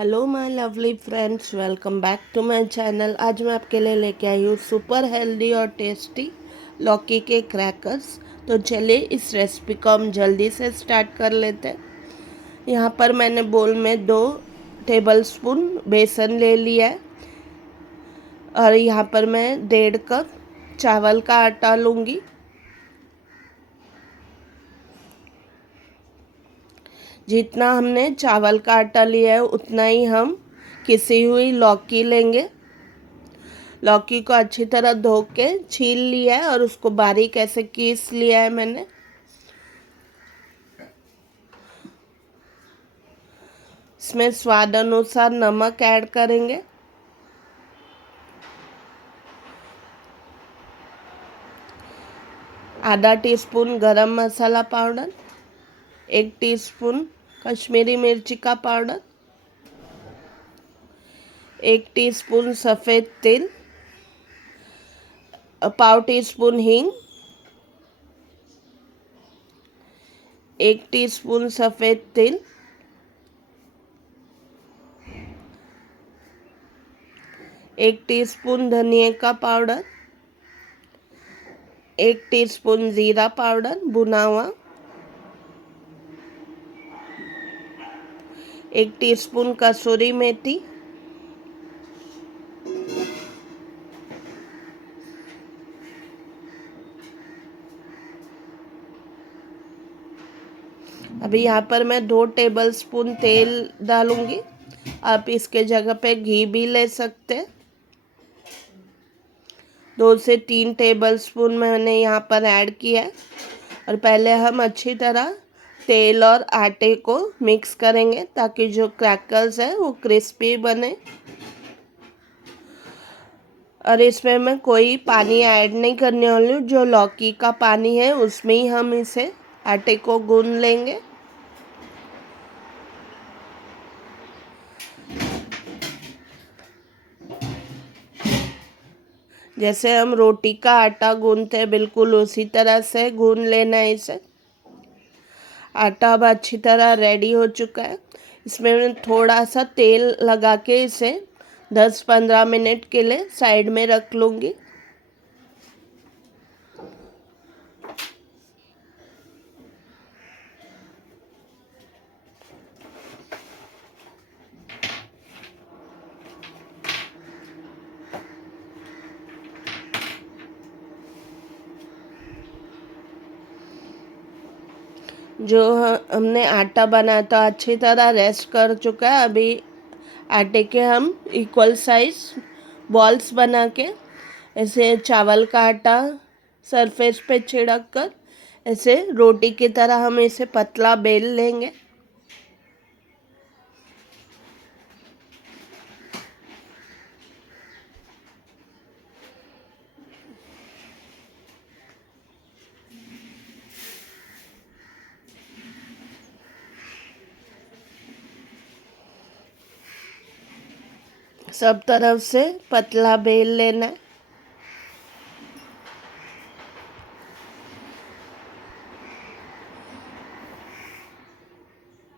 Hello my lovely friends, welcome back to my channel. आज मैं आपके लिए लेके आई हूँ सुपर हेल्दी और टेस्टी लौकी के क्रैकर्स। तो चलिए इस रेसिपी को हम जल्दी से स्टार्ट कर लेते हैं। यहाँ पर मैंने बोल में 2 टेबलस्पून बेसन ले लिया है और यहाँ पर मैं 1.5 कप चावल का आटा लूँगी। जितना हमने चावल का आटा लिया है उतना ही हम किसी हुई लौकी लेंगे। लौकी को अच्छी तरह धो के छील लिया है और उसको बारीक ऐसे पीस लिया है मैंने। इसमें स्वाद अनुसार नमक ऐड करेंगे। आधा टीस्पून गरम मसाला पाउडर, 1 टीस्पून कश्मीरी मिर्ची का पाउडर, 1 टीस्पून सफ़ेद तिल, पाव टीस्पून हींग, 1 टीस्पून सफ़ेद तिल, 1 टीस्पून धनिया का पाउडर, 1 टीस्पून ज़ीरा पाउडर भुना हुआ, 1 टीस्पून कसूरी मेथी, अभी यहाँ पर मैं 2 टेबलस्पून तेल डालूंगी। आप इसके जगह पे घी भी ले सकते हैं। 2 से 3 टेबलस्पून मैंने यहाँ पर ऐड किया है और पहले हम अच्छी तरह तेल और आटे को मिक्स करेंगे ताकि जो क्रैकर्स है वो क्रिस्पी बने। और इसमें मैं कोई पानी ऐड नहीं करने वाली हूँ। जो लौकी का पानी है उसमें ही हम इसे आटे को गूंद लेंगे। जैसे हम रोटी का आटा गूंदते हैं बिल्कुल उसी तरह से गूंद लेना है इसे। आटा अब अच्छी तरह रेडी हो चुका है। इसमें मैं थोड़ा सा तेल लगा के इसे 10-15 मिनट के लिए साइड में रख लूँगी। जो हमने आटा बनाया था अच्छी तरह रेस्ट कर चुका है। अभी आटे के हम इक्वल साइज बॉल्स बना के ऐसे चावल का आटा सरफेस पे छिड़क कर ऐसे रोटी की तरह हम इसे पतला बेल लेंगे। सब तरफ से पतला बेल लेना है।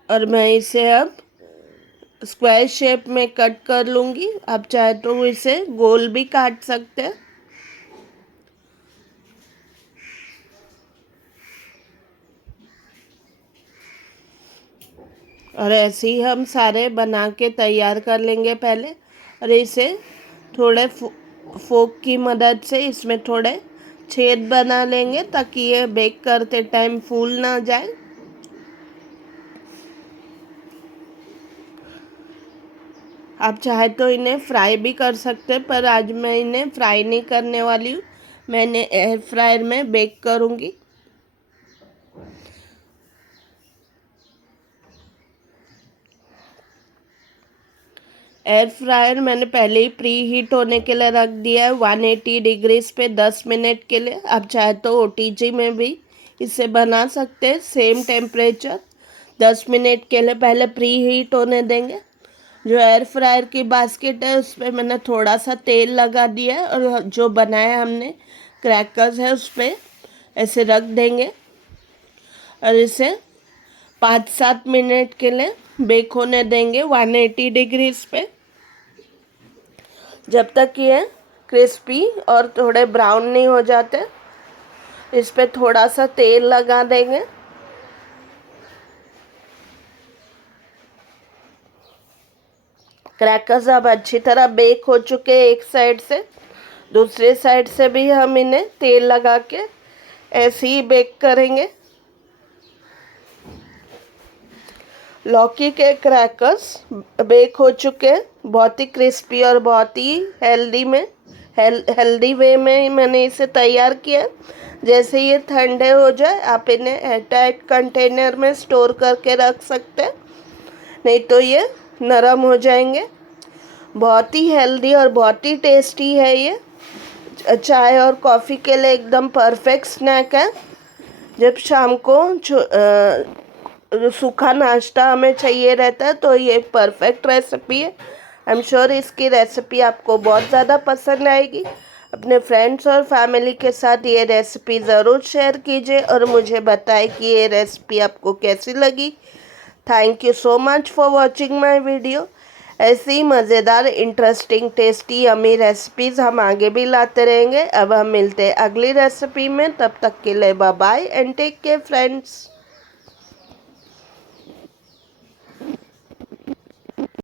और मैं इसे अब स्क्वायर शेप में कट कर लूँगी। आप चाहे तो इसे गोल भी काट सकते हैं। और ऐसे ही हम सारे बना के तैयार कर लेंगे पहले। और इसे थोड़े फोक की मदद से इसमें थोड़े छेद बना लेंगे ताकि ये बेक करते टाइम फूल ना जाए। आप चाहे तो इन्हें फ्राई भी कर सकते हैं, पर आज मैं इन्हें फ्राई नहीं करने वाली हूँ। मैंने एयर फ्रायर में बेक करूँगी। एयर फ्रायर मैंने पहले ही प्री हीट होने के लिए रख दिया है 180 डिग्रीज पे 10 मिनट के लिए। आप चाहे तो ओटीजी में भी इसे बना सकते हैं। सेम टेम्परेचर 10 मिनट के लिए पहले प्री हीट होने देंगे। जो एयर फ्रायर की बास्केट है उस पर मैंने थोड़ा सा तेल लगा दिया है और जो बनाया हमने क्रैकर्स है उस पर ऐसे रख देंगे और इसे 5-7 मिनट के लिए बेक होने देंगे 180 डिग्रीज पे, जब तक ये क्रिस्पी और थोड़े ब्राउन नहीं हो जाते। इस पे थोड़ा सा तेल लगा देंगे। क्रैकर्स अब अच्छी तरह बेक हो चुके हैं एक साइड से। दूसरे साइड से भी हम इन्हें तेल लगा के ऐसे ही बेक करेंगे। लौकी के क्रैकर्स बेक हो चुके हैं, बहुत ही क्रिस्पी और बहुत ही हेल्दी वे में मैंने इसे तैयार किया। जैसे ये ठंडे हो जाए आप इन्हें एयरटाइट कंटेनर में स्टोर करके रख सकते हैं, नहीं तो ये नरम हो जाएंगे। बहुत ही हेल्दी और बहुत ही टेस्टी है ये। चाय और कॉफ़ी के लिए एकदम परफेक्ट स्नैक है। जब शाम को सूखा नाश्ता हमें चाहिए रहता है तो ये परफेक्ट रेसिपी है। आई एम श्योर इसकी रेसिपी आपको बहुत ज़्यादा पसंद आएगी। अपने फ्रेंड्स और फैमिली के साथ ये रेसिपी ज़रूर शेयर कीजिए और मुझे बताएं कि ये रेसिपी आपको कैसी लगी। Thank you so much for watching my video. ऐसी ही मज़ेदार, इंटरेस्टिंग, टेस्टी, यमी रेसिपीज़ हम आगे भी लाते रहेंगे। अब हम मिलते हैं अगली रेसिपी में, तब तक के लिए bye bye and take care friends.